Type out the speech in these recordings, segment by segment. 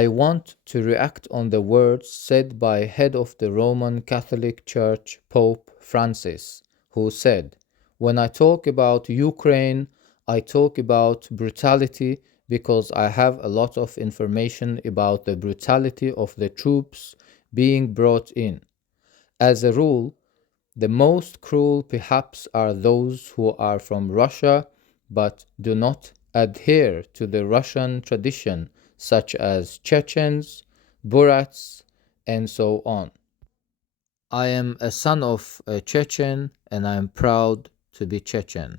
I want to react on the words said by head of the Roman Catholic Church, Pope Francis, who said, "When I talk about Ukraine, I talk about brutality because I have a lot of information about the brutality of the troops being brought in. As a rule, the most cruel perhaps are those who are from Russia but do not adhere to the Russian tradition, such as Chechens, Burats, and so on. I am a son of a Chechen and I am proud to be Chechen.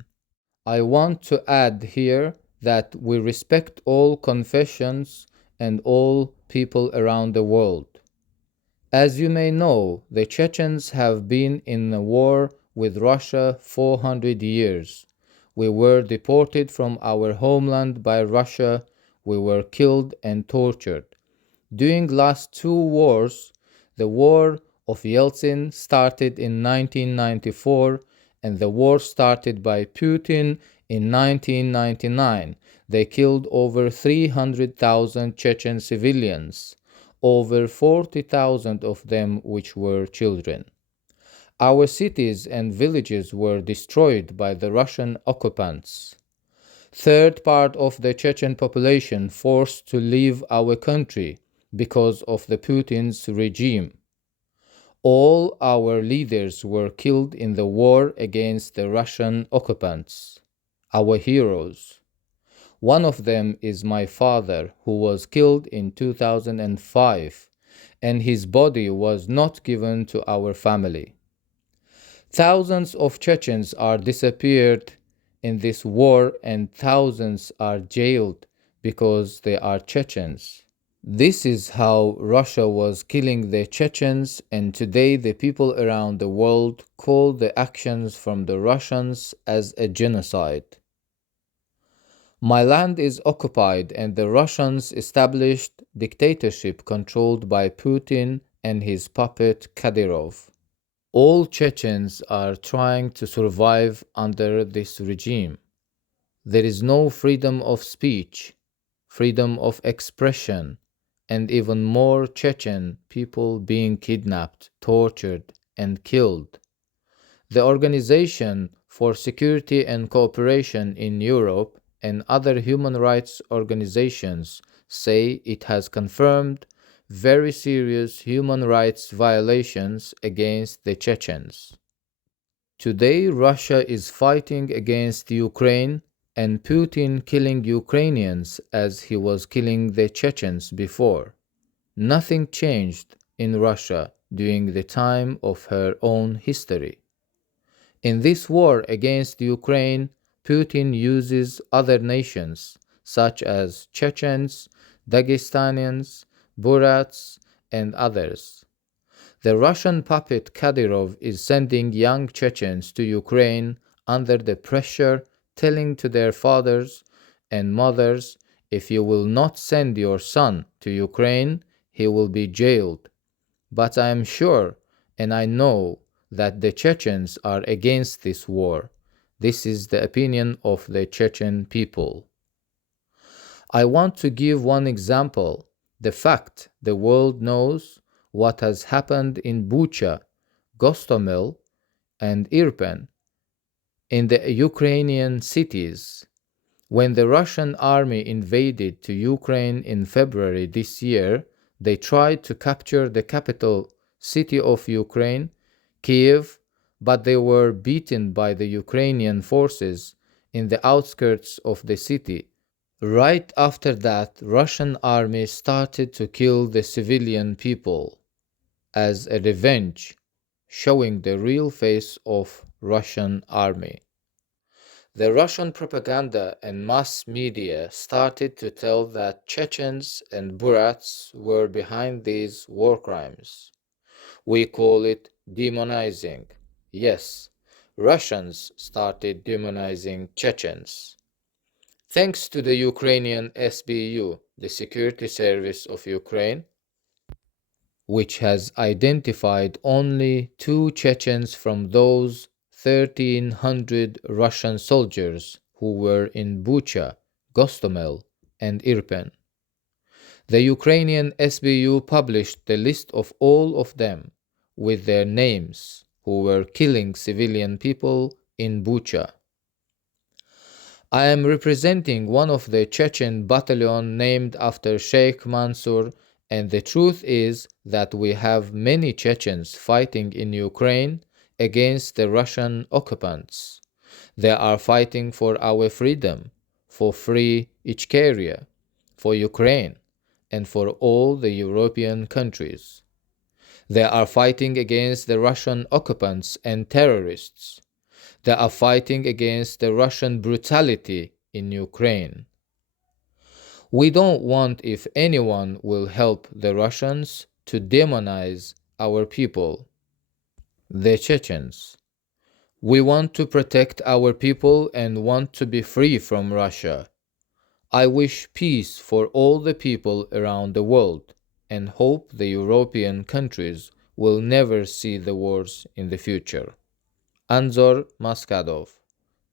I want to add here that we respect all confessions and all people around the world. As you may know, the Chechens have been in a war with Russia 400 years. We were deported from our homeland by Russia. We were killed and tortured. During last two wars, the war of Yeltsin started in 1994 and the war started by Putin in 1999. They killed over 300,000 Chechen civilians, over 40,000 of them which were children. Our cities and villages were destroyed by the Russian occupants. Third part of the Chechen population forced to leave our country because of the Putin's regime. All our leaders were killed in the war against the Russian occupants, our heroes. One of them is my father, who was killed in 2005, and his body was not given to our family. Thousands of Chechens are disappeared in this war and thousands are jailed because they are Chechens. This is how Russia was killing the Chechens, and today the people around the world call the actions from the Russians as a genocide. My land is occupied and the Russians established dictatorship controlled by Putin and his puppet Kadyrov. All Chechens are trying to survive under this regime. There is no freedom of speech, freedom of expression, and even more Chechen people being kidnapped, tortured, and killed. The Organization for Security and Cooperation in Europe and other human rights organizations say it has confirmed very serious human rights violations against the Chechens. Today, Russia is fighting against Ukraine and Putin killing Ukrainians as he was killing the Chechens before. Nothing changed in Russia during the time of her own history. In this war against Ukraine, Putin uses other nations such as Chechens, Dagestanians, Burats, and others. The Russian puppet Kadyrov is sending young Chechens to Ukraine under the pressure, telling to their fathers and mothers, if you will not send your son to Ukraine, he will be jailed. But I am sure and I know that the Chechens are against this war. This is the opinion of the Chechen people. I want to give one example. The fact the world knows what has happened in Bucha, Gostomel, and Irpin, in the Ukrainian cities. When the Russian army invaded to Ukraine in February this year, they tried to capture the capital city of Ukraine, Kiev, but they were beaten by the Ukrainian forces in the outskirts of the city. Right after that, Russian army started to kill the civilian people as a revenge, showing the real face of Russian army. The Russian propaganda and mass media started to tell that Chechens and Burats were behind these war crimes. We call it demonizing. Yes, Russians started demonizing Chechens. Thanks to the Ukrainian SBU, the Security Service of Ukraine, which has identified only 2 Chechens from those 1,300 Russian soldiers who were in Bucha, Gostomel, and Irpin. The Ukrainian SBU published the list of all of them with their names who were killing civilian people in Bucha. I am representing one of the Chechen battalion named after Sheikh Mansour, and the truth is that we have many Chechens fighting in Ukraine against the Russian occupants. They are fighting for our freedom, for free Ichkeria, for Ukraine, and for all the European countries. They are fighting against the Russian occupants and terrorists. They are fighting against the Russian brutality in Ukraine. We don't want if anyone will help the Russians to demonize our people, the Chechens. We want to protect our people and want to be free from Russia. I wish peace for all the people around the world and hope the European countries will never see the wars in the future. Anzor, Maskhadov,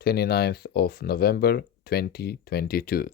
29th of November 2022.